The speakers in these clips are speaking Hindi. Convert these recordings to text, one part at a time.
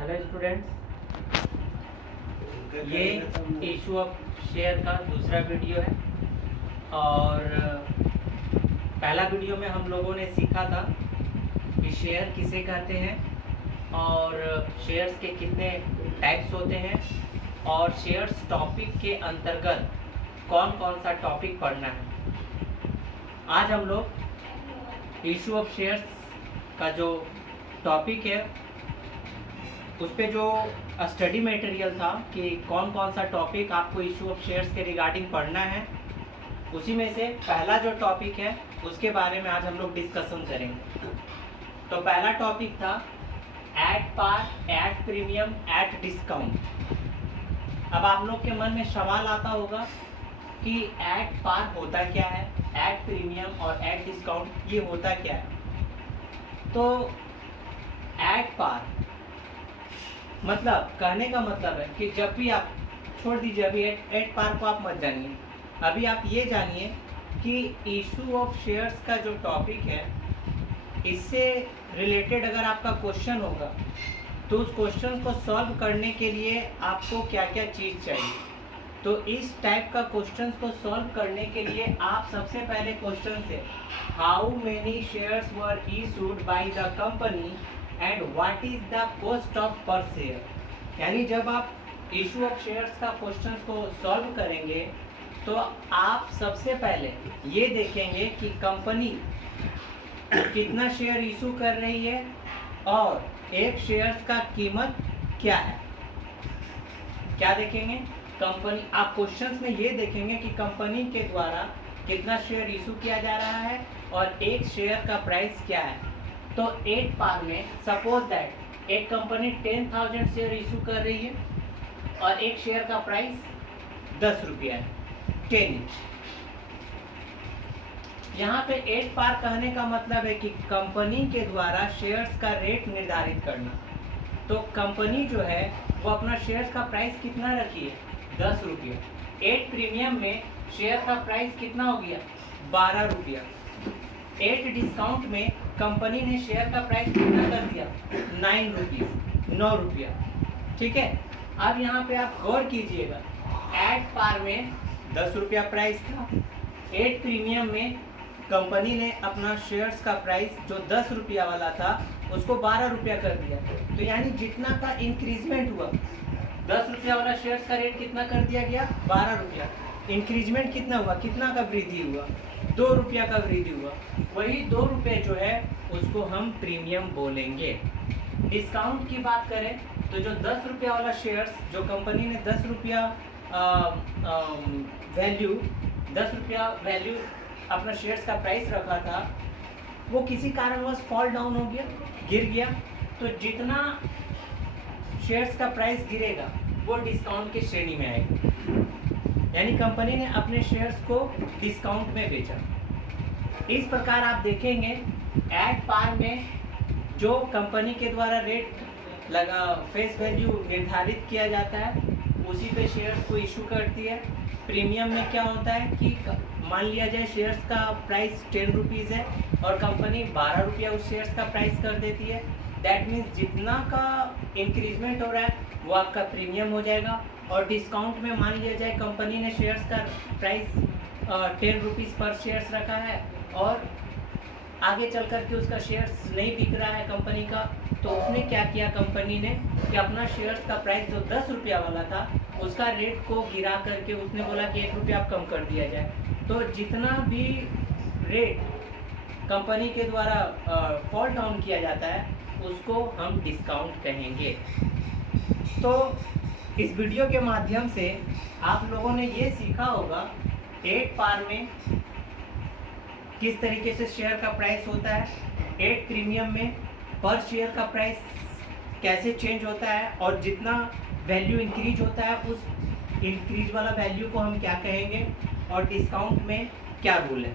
हेलो स्टूडेंट्स, ये इशू ऑफ शेयर का दूसरा वीडियो है। और पहला वीडियो में हम लोगों ने सीखा था कि शेयर किसे कहते हैं और शेयर्स के कितने टाइप्स होते हैं और शेयर्स टॉपिक के अंतर्गत कौन कौन सा टॉपिक पढ़ना है। आज हम लोग इशू ऑफ शेयर्स का जो टॉपिक है उस पे जो स्टडी मटेरियल था कि कौन कौन सा टॉपिक आपको इशू ऑफ शेयर्स के रिगार्डिंग पढ़ना है, उसी में से पहला जो टॉपिक है उसके बारे में आज हम लोग डिस्कशन करेंगे। तो पहला टॉपिक था at par, at premium, at discount. अब आप लोग के मन में सवाल आता होगा कि एट पार होता क्या है, एट प्रीमियम और एट डिस्काउंट ये होता क्या है। तो एट पार मतलब कहने का मतलब है कि जब भी आप छोड़ दीजिए, अभी एट पार को आप मत जानिए, अभी आप ये जानिए कि इशू ऑफ शेयर्स का जो टॉपिक है इससे रिलेटेड अगर आपका क्वेश्चन होगा तो उस क्वेश्चन को सॉल्व करने के लिए आपको क्या क्या चीज़ चाहिए। तो इस टाइप का क्वेश्चन को सॉल्व करने के लिए आप सबसे पहले क्वेश्चन से how many shares were issued by the company and what is the cost of पर शेयर, यानी जब आप इशू ऑफ शेयर्स का क्वेश्चन को सॉल्व करेंगे तो आप सबसे पहले ये देखेंगे कि कंपनी कितना शेयर इशू कर रही है और एक शेयर्स का कीमत क्या है। क्या देखेंगे? कंपनी, आप क्वेश्चंस में ये देखेंगे कि कंपनी के द्वारा कितना शेयर इशू किया जा रहा है और एक शेयर का प्राइस क्या है। तो 8 पार में सपोज दैट एक कंपनी 10,000 शेयर इशू कर रही है और एक शेयर का प्राइस 10 रुपया है, 10 इंच। यहाँ पे 8 पार कहने का मतलब है कि कंपनी के द्वारा शेयर्स का रेट निर्धारित करना। तो कंपनी जो है वो अपना शेयर्स का प्राइस कितना रखी है, 10 रुपया। 8 प्रीमियम में शेयर का प्राइस कितना हो गया, 12 रुपया। 8 डिस्काउंट में कंपनी ने शेयर का प्राइस कितना कर दिया, 9 रुपीज, 9 रुपया। ठीक है, अब यहाँ पे आप गौर कीजिएगा, एट पार में 10 रुपया प्राइस था, 8 प्रीमियम में कंपनी ने अपना शेयर्स का प्राइस जो 10 रुपया वाला था उसको 12 रुपया कर दिया। तो यानी जितना का इंक्रीजमेंट हुआ, 10 रुपया वाला शेयर्स का रेट कितना कर दिया गया, 12 रुपया। इंक्रीजमेंट कितना हुआ, कितना का वृद्धि हुआ, 2 रुपया का वृद्धि हुआ। वही 2 रुपये जो है उसको हम प्रीमियम बोलेंगे। डिस्काउंट की बात करें तो जो 10 रुपया वाला शेयर्स जो कंपनी ने 10 रुपया वैल्यू अपना शेयर्स का प्राइस रखा था, वो किसी कारणवश फॉल डाउन हो गया, गिर गया, तो जितना शेयर्स का प्राइस गिरेगा वो डिस्काउंट की श्रेणी में आएगा, यानी कंपनी ने अपने शेयर्स को डिस्काउंट में बेचा। इस प्रकार आप देखेंगे एट पार में जो कंपनी के द्वारा रेट लगा, फेस वैल्यू निर्धारित किया जाता है, उसी पे शेयर्स को इशू करती है। प्रीमियम में क्या होता है कि मान लिया जाए शेयर्स का प्राइस 10 रुपीज़ है और कंपनी 12 रुपया उस शेयर्स का प्राइस कर देती है। दैट मीन्स जितना का इंक्रीजमेंट हो रहा है वो आपका प्रीमियम हो जाएगा। और डिस्काउंट में मान लिया जाए कंपनी ने शेयर्स का प्राइस 10 रुपीज़ पर शेयर्स रखा है और आगे चल कर के उसका शेयर्स नहीं बिक रहा है कंपनी का, तो उसने क्या किया कंपनी ने कि अपना शेयर्स का प्राइस जो 10 रुपया वाला था उसका रेट को गिरा करके उसने बोला कि 1 रुपया कम कर दिया जाए। तो जितना भी रेट कंपनी के द्वारा फॉल डाउन किया जाता है उसको हम डिस्काउंट कहेंगे। तो इस वीडियो के माध्यम से आप लोगों ने ये सीखा होगा 8 पार में किस तरीके से शेयर का प्राइस होता है, 8 प्रीमियम में पर शेयर का प्राइस कैसे चेंज होता है और जितना वैल्यू इंक्रीज होता है उस इंक्रीज वाला वैल्यू को हम क्या कहेंगे और डिस्काउंट में क्या रूल है।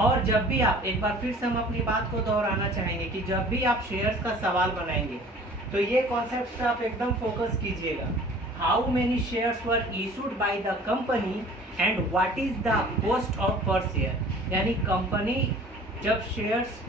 और जब भी आप, एक बार फिर से हम अपनी बात को दोहराना चाहेंगे कि जब भी आप शेयर्स का सवाल बनाएंगे तो ये कॉन्सेप्ट पे आप एकदम फोकस कीजिएगा। How many shares were issued by the company and what is the cost of पर शेयर, यानी कंपनी जब शेयर्स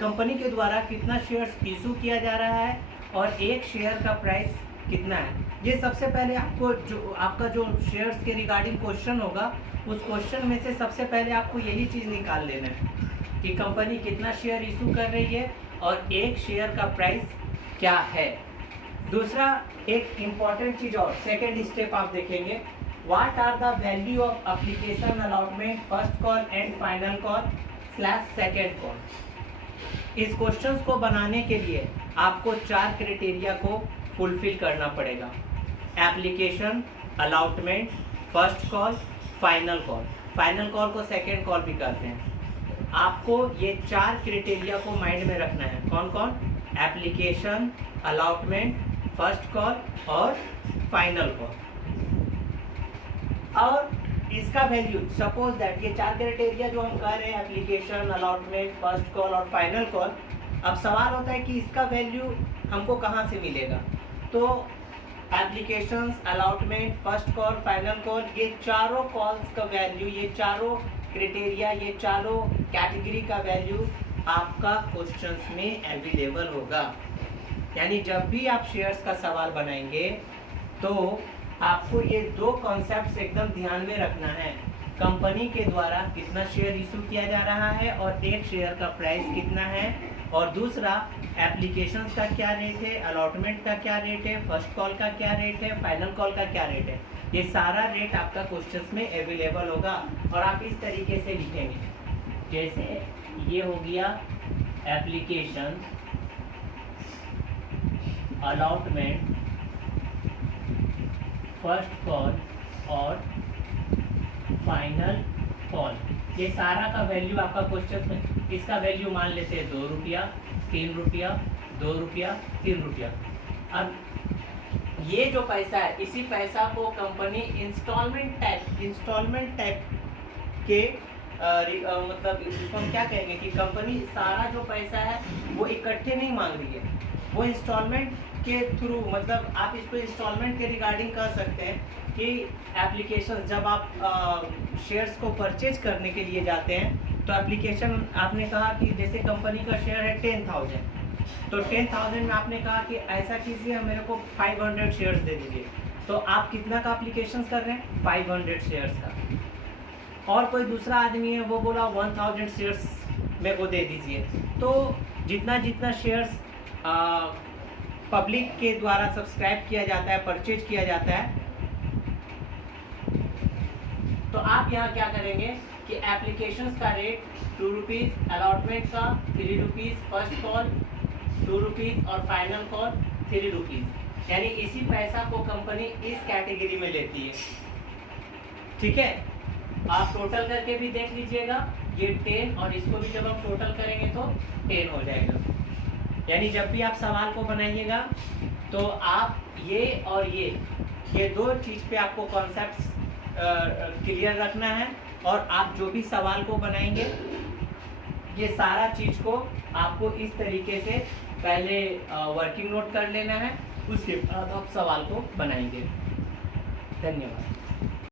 कंपनी के द्वारा कितना शेयर्स इशू किया जा रहा है और एक शेयर का प्राइस कितना है। ये सबसे पहले आपको जो आपका जो शेयर्स के रिगार्डिंग क्वेश्चन होगा, उस क्वेश्चन में से सबसे पहले आपको यही चीज़ निकाल लेना है कि कंपनी कितना शेयर इशू कर रही है और एक शेयर का प्राइस क्या है। दूसरा एक इम्पॉर्टेंट चीज़ और सेकेंड स्टेप आप देखेंगे, what are the value of application allotment first call and final call slash second call. इस क्वेश्चन को बनाने के लिए आपको 4 क्राइटेरिया को फुलफिल करना पड़ेगा। Application, allotment, first call, final call. Final call को सेकेंड कॉल भी कहते हैं। आपको ये 4 क्राइटेरिया को माइंड में रखना है। कौन कौन? एप्लीकेशन, अलॉटमेंट, फर्स्ट कॉल और फाइनल कॉल। और इसका वैल्यू, सपोज दैट ये 4 क्राइटेरिया जो हम कह रहे हैं, एप्लीकेशन, अलॉटमेंट, फर्स्ट कॉल और फाइनल कॉल, अब सवाल होता है कि इसका वैल्यू हमको कहाँ से मिलेगा। तो applications, allotment, first call, final call, ये चारों कॉल्स का वैल्यू, ये चारों क्राइटेरिया, ये चारों कैटेगरी का वैल्यू आपका क्वेश्चंस में अवेलेबल होगा। यानी जब भी आप शेयर्स का सवाल बनाएंगे तो आपको ये 2 कॉन्सेप्ट्स एकदम ध्यान में रखना है। कंपनी के द्वारा कितना शेयर इशू किया जा रहा है और एक शेयर का प्राइस कितना है, और दूसरा एप्लीकेशंस का क्या रेट है, अलॉटमेंट का क्या रेट है, फर्स्ट कॉल का क्या रेट है, फाइनल कॉल का क्या रेट है। ये सारा रेट आपका क्वेश्चंस में अवेलेबल होगा और आप इस तरीके से लिखेंगे, जैसे ये हो गया एप्लीकेशन, अलॉटमेंट, फर्स्ट कॉल और फाइनल कॉल। ये सारा का वैल्यू आपका क्वेश्चन में, इसका वैल्यू मान लेते हैं 2 रुपया, 3 रुपया, 2 रुपया, 3 रुपया। अब ये जो पैसा है, इसी पैसा को कंपनी इंस्टॉलमेंट टाइप के मतलब इसको हम क्या कहेंगे कि कंपनी सारा जो पैसा है वो इकट्ठे नहीं मांग रही है, वो इंस्टॉलमेंट के थ्रू, मतलब आप इसको इंस्टॉलमेंट के रिगार्डिंग कह सकते हैं कि एप्लीकेशन, जब आप शेयर्स को परचेज करने के लिए जाते हैं तो एप्लीकेशन, आपने कहा कि जैसे कंपनी का शेयर है 10,000, तो 10,000 में आपने कहा कि ऐसा कीजिए मेरे को 500 शेयर्स दे दीजिए, तो आप कितना का एप्लीकेशन कर रहे हैं? 500 शेयर्स का। और कोई दूसरा आदमी है वो बोला 1000 शेयर्स मेरे को दे दीजिए। तो जितना जितना शेयर्स पब्लिक के द्वारा सब्सक्राइब किया जाता है, परचेज किया जाता है, तो आप यहाँ क्या करेंगे कि एप्लीकेशंस का रेट 2 रुपीज़, अलॉटमेंट का 3 रुपीज़, फर्स्ट कॉल 2 रुपीज़ और फाइनल कॉल 3 रुपीज़। यानी इसी पैसा को कंपनी इस कैटेगरी में लेती है। ठीक है, आप टोटल करके भी देख लीजिएगा, ये 10 और इसको भी जब हम टोटल करेंगे तो 10 हो जाएगा। यानी जब भी आप सवाल को बनाइएगा तो आप ये और ये 2 चीज़ पे आपको कॉन्सेप्ट्स क्लियर रखना है, और आप जो भी सवाल को बनाएंगे ये सारा चीज़ को आपको इस तरीके से पहले वर्किंग नोट कर लेना है, उसके बाद आप सवाल को बनाएंगे। धन्यवाद।